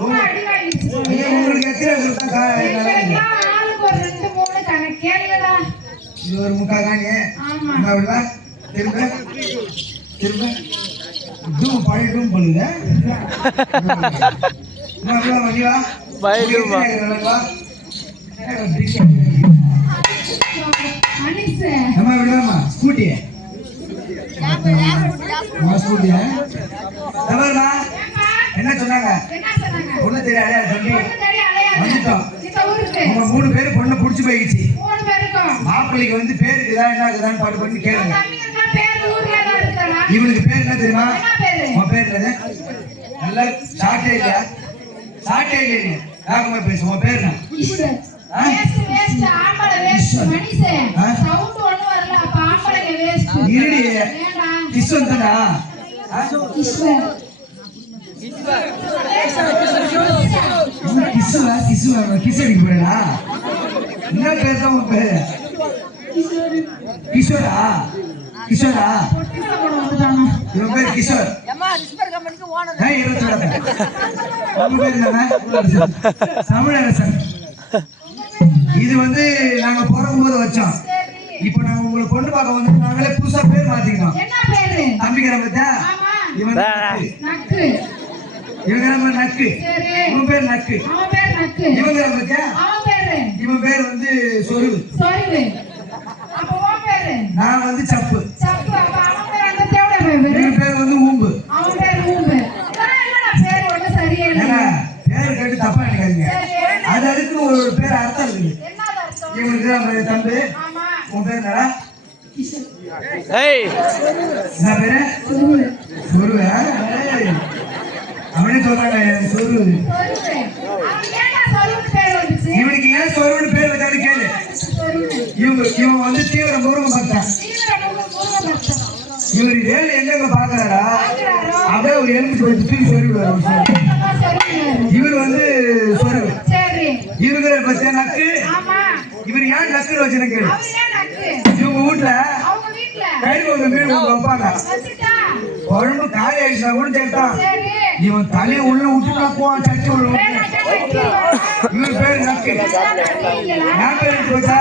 ரொம்ப அடி வாங்கிடுச்சு. உங்களுக்கு எத்தனை கொடுத்தா ஆளுக்கு ஒரு 2 3 கணக்கேடா. இது ஒரு முக்கா காணி. ஆமா. அப்படிவா திரும்ப திரும்ப இதுவும் பழையதும் பண்ணுங்க. அப்படிவா மணிவா பழையதுமா மணிசே நம்ம விடாமா ஸ்கூட்டி ஸ்கூட்டியா தவறுமா என்ன சொன்னாங்க? பொண்ணு தெரியாதே தம்பி வந்துட்டோம். உங்க 3 பேர் பொண்ணை புடிச்சு போயிடுச்சு. மாப்பிள்ளைக்கு வந்து பேர் இருக்குதா என்ன இருக்குதான்னு பாட்டு பண்ணி கேளுங்க. இவனுக்கு பேர் என்ன தெரியுமா? உன் பேர் என்னது? நல்லா சாட்டே இல்லையா? சாட்டே இல்லையா? ராகமா பேசு. உன் பேர் என்ன? என்ன பேர் தான் உன் பேரு? கிஷோரா? கிஷோரா? இவன் பேர் கிஷோர். தமிழரசன். இது வந்து நாங்க பிறக்கும்போது வச்சோம். இப்ப நாங்க உங்களை பொண்ணு பார்க்க வந்து நாங்களே புதுசா பேர் மாத்திக்கணும். தம்பிக்கிற பத்தியா? இவன் நக்கு. இவங்க நக்கு. இவன் பேர் நக்கு. இவங்க பத்தியா? இவன் பேர் வந்து சொருவு. நான் வந்து சப்பு. இவன் பேர் வந்து ஊம்பு. பேர் கேட்டு தப்பா நினைக்காதீங்க. அது அதுக்கு ஒரு பேர் அர்த்தம் இருக்கு. இவனுக்கு தம்பி உன் பேர் என்னடா? என்ன பேரு? சொருவ. அவனே சொல்றாங்க சொருவு. இவனுக்கு ஏன் சொருவுன்னு பேர் வச்சாலும் கேளு. இவன் வந்து தீவிர முருகன் பக்தன். இவர் வேலை எங்க பாக்குறாரா அப்படியே ஒரு எலும்பு தூக்கி சொருவிடுவார். இவர் வந்து சொருவு. இருக்கிற பத்தியா நக்கு. இவர் ஏன் நக்குன்னு வச்சுன்னு கேளு. இவங்க வீட்டுல கை ஒரு மீன் வைப்பாங்க. குழம்பு காய் ஆயிடுச்சா கூட சேர்த்தான். இவன் தலையை உள்ள விட்டுட்டா போவான் சட்டி உள்ள. இவர் பேரு நக்கு. என் பேரு போச்சா?